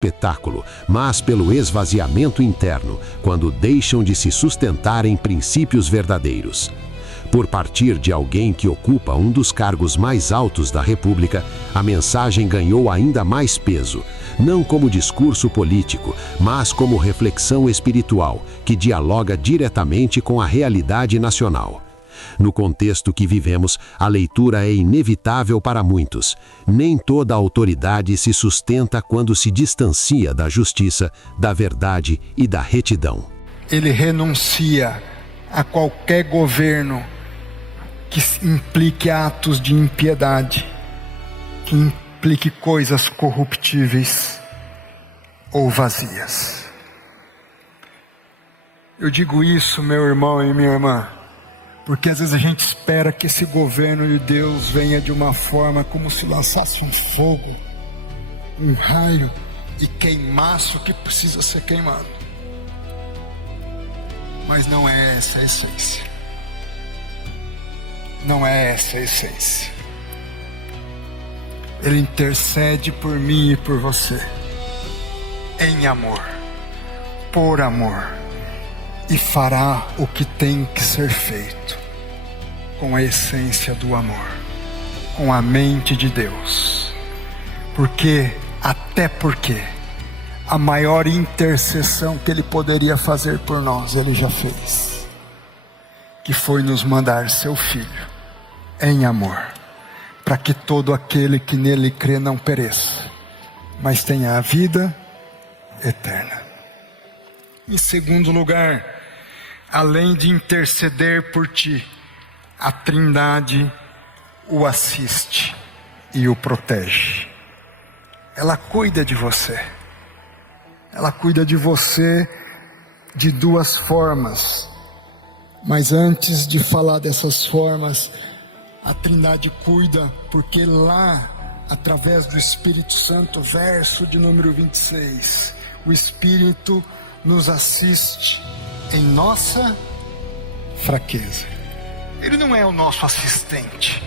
espetáculo, mas pelo esvaziamento interno, quando deixam de se sustentar em princípios verdadeiros. Por partir de alguém que ocupa um dos cargos mais altos da República, a mensagem ganhou ainda mais peso, não como discurso político, mas como reflexão espiritual, que dialoga diretamente com a realidade nacional. No contexto que vivemos, a leitura é inevitável para muitos. Nem toda autoridade se sustenta quando se distancia da justiça, da verdade e da retidão. Ele renuncia a qualquer governo que implique atos de impiedade, que implique coisas corruptíveis ou vazias. Eu digo isso, meu irmão e minha irmã, porque às vezes a gente espera que esse governo de Deus venha de uma forma como se lançasse um fogo, um raio, e queimasse o que precisa ser queimado. Mas não é essa a essência. Não é essa a essência. Ele intercede por mim e por você, em amor, por amor, e fará o que tem que ser feito, com a essência do amor, com a mente de Deus. Até porque a maior intercessão que Ele poderia fazer por nós, Ele já fez, que foi nos mandar seu Filho, em amor, para que todo aquele que nele crê não pereça, mas tenha a vida eterna. Em segundo lugar, além de interceder por ti, a Trindade o assiste e o protege. Ela cuida de você. Ela cuida de você de duas formas. Mas antes de falar dessas formas, a Trindade cuida porque lá, através do Espírito Santo, verso de número 26, o Espírito nos assiste em nossa fraqueza. Ele não é o nosso assistente.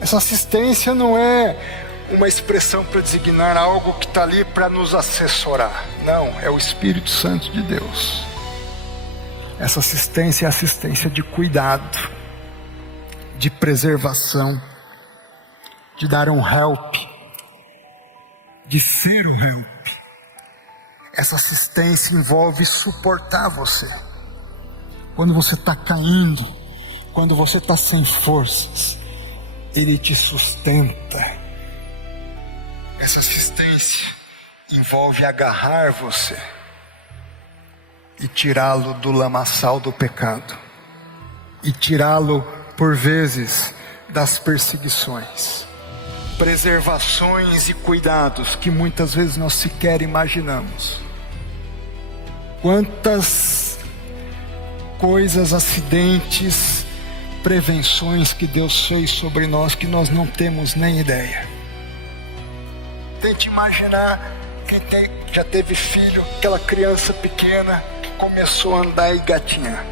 Essa assistência não é uma expressão para designar algo que está ali para nos assessorar. Não, é o Espírito Santo de Deus. Essa assistência é assistência de cuidado, de preservação, de dar um help, de ser um help. Essa assistência envolve suportar você. Quando você está caindo, quando você está sem forças, Ele te sustenta. Essa assistência envolve agarrar você e tirá-lo do lamaçal do pecado, e tirá-lo, por vezes, das perseguições, preservações e cuidados que muitas vezes nós sequer imaginamos. Quantas coisas, acidentes, prevenções que Deus fez sobre nós que nós não temos nem ideia. Tente imaginar quem já teve filho, aquela criança pequena que começou a andar e gatinhar.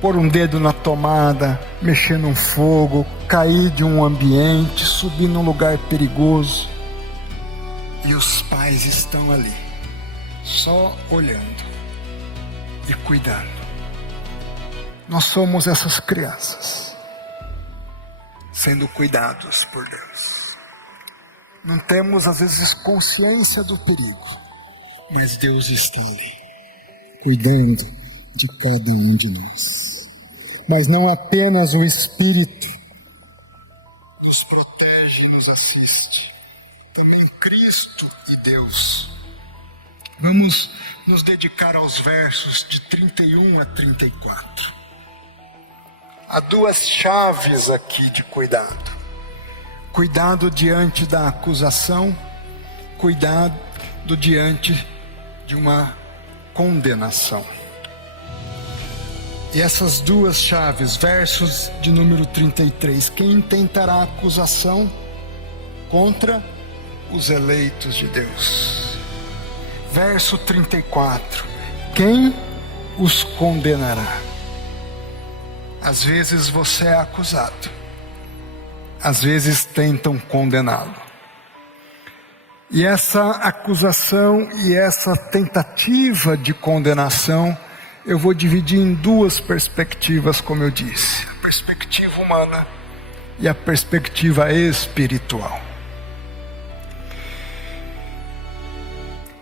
Pôr um dedo na tomada, mexer num fogo, cair de um ambiente, subir num lugar perigoso. E os pais estão ali, só olhando e cuidando. Nós somos essas crianças, sendo cuidados por Deus. Não temos às vezes consciência do perigo, mas Deus está ali, cuidando de cada um de nós. Mas não apenas o Espírito nos protege e nos assiste, também Cristo e Deus. Vamos nos dedicar aos versos de 31 a 34. Há duas chaves aqui de cuidado. Cuidado diante da acusação, cuidado diante de uma condenação. E essas duas chaves, versos de número 33, quem intentará acusação contra os eleitos de Deus? Verso 34, quem os condenará? Às vezes você é acusado, às vezes tentam condená-lo. E essa acusação e essa tentativa de condenação, eu vou dividir em duas perspectivas, como eu disse: a perspectiva humana e a perspectiva espiritual.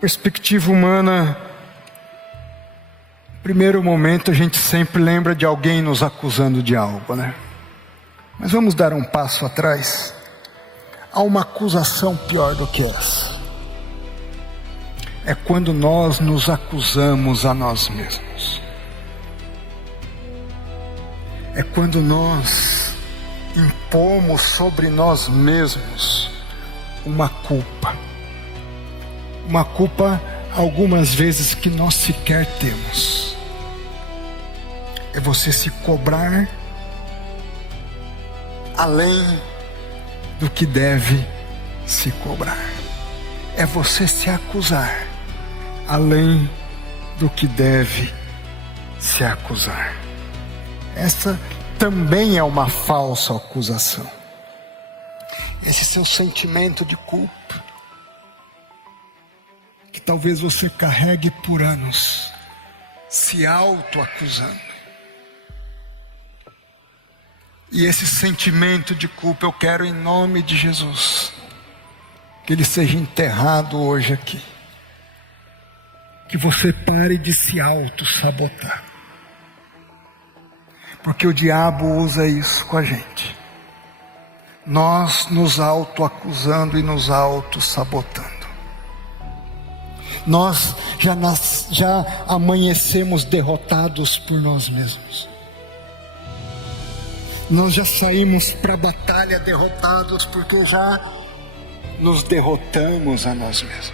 Perspectiva humana, no primeiro momento a gente sempre lembra de alguém nos acusando de algo, né? Mas vamos dar um passo atrás. Há uma acusação pior do que essa. É quando nós nos acusamos a nós mesmos. É quando nós impomos sobre nós mesmos uma culpa. Uma culpa, algumas vezes, que nós sequer temos. É você se cobrar além do que deve se cobrar. É você se acusar além do que deve se acusar. Essa também é uma falsa acusação. Esse seu sentimento de culpa, que talvez você carregue por anos, se auto-acusando. E esse sentimento de culpa, eu quero, em nome de Jesus, que ele seja enterrado hoje aqui. Que você pare de se auto-sabotar. Porque o diabo usa isso com a gente. Nós nos auto-acusando e nos auto-sabotando. Nós já amanhecemos derrotados por nós mesmos. Nós já saímos para a batalha derrotados porque já nos derrotamos a nós mesmos.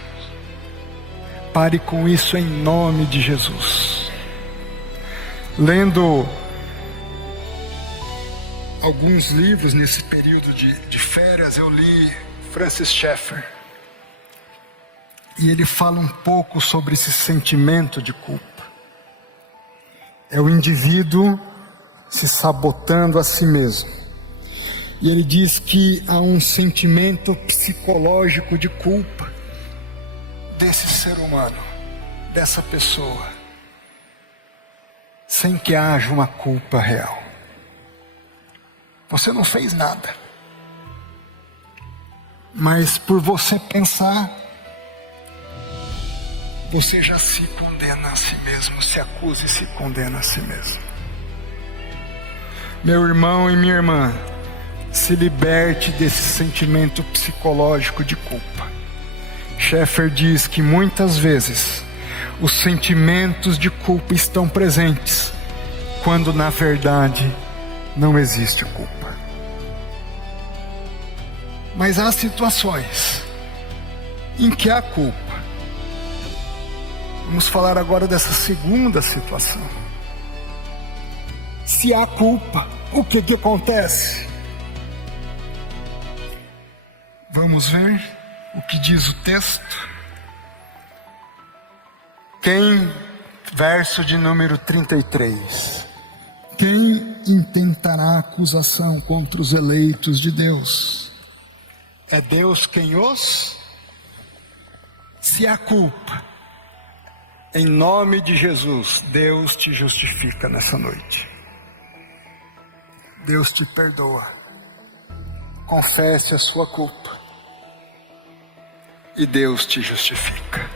Pare com isso em nome de Jesus. Lendo alguns livros nesse período de férias, eu li Francis Schaeffer. E ele fala um pouco sobre esse sentimento de culpa. É o indivíduo se sabotando a si mesmo. E ele diz que há um sentimento psicológico de culpa desse ser humano, dessa pessoa, sem que haja uma culpa real. Você não fez nada, mas por você pensar, você já se condena a si mesmo, se acusa e se condena a si mesmo. Meu irmão e minha irmã, se liberte desse sentimento psicológico de culpa. Schaeffer diz que muitas vezes os sentimentos de culpa estão presentes, quando na verdade não existe culpa. Mas há situações em que há culpa. Vamos falar agora dessa segunda situação. Se há culpa, o que acontece? Vamos ver o que diz o texto. Verso de número 33. Quem intentará acusação contra os eleitos de Deus? É Deus quem os... Se há culpa, em nome de Jesus, Deus te justifica nessa noite. Deus te perdoa. Confesse a sua culpa. E Deus te justifica.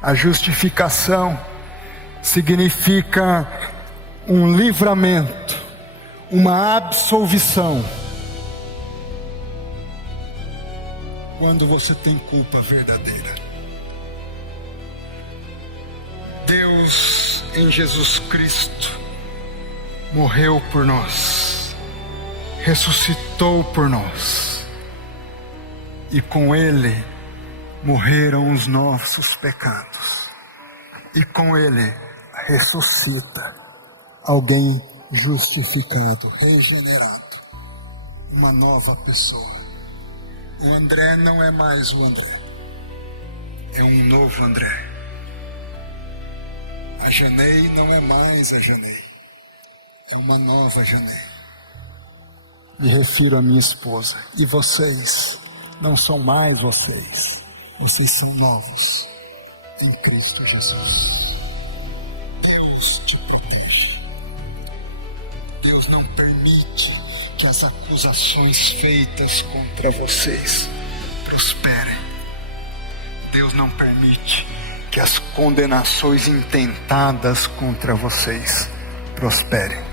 A justificação significa um livramento, uma absolvição. Quando você tem culpa verdadeira. Deus em Jesus Cristo morreu por nós, ressuscitou por nós, e com Ele morreram os nossos pecados, e com Ele ressuscita alguém justificado, regenerado, uma nova pessoa. O André não é mais o André, é um novo André. A Janei não é mais a Janei, é uma nova Janei. Me refiro à minha esposa. E vocês não são mais vocês. Vocês são novos em Cristo Jesus. Deus te proteja. Deus não permite que as acusações feitas contra vocês prosperem. Deus não permite que as condenações intentadas contra vocês prosperem.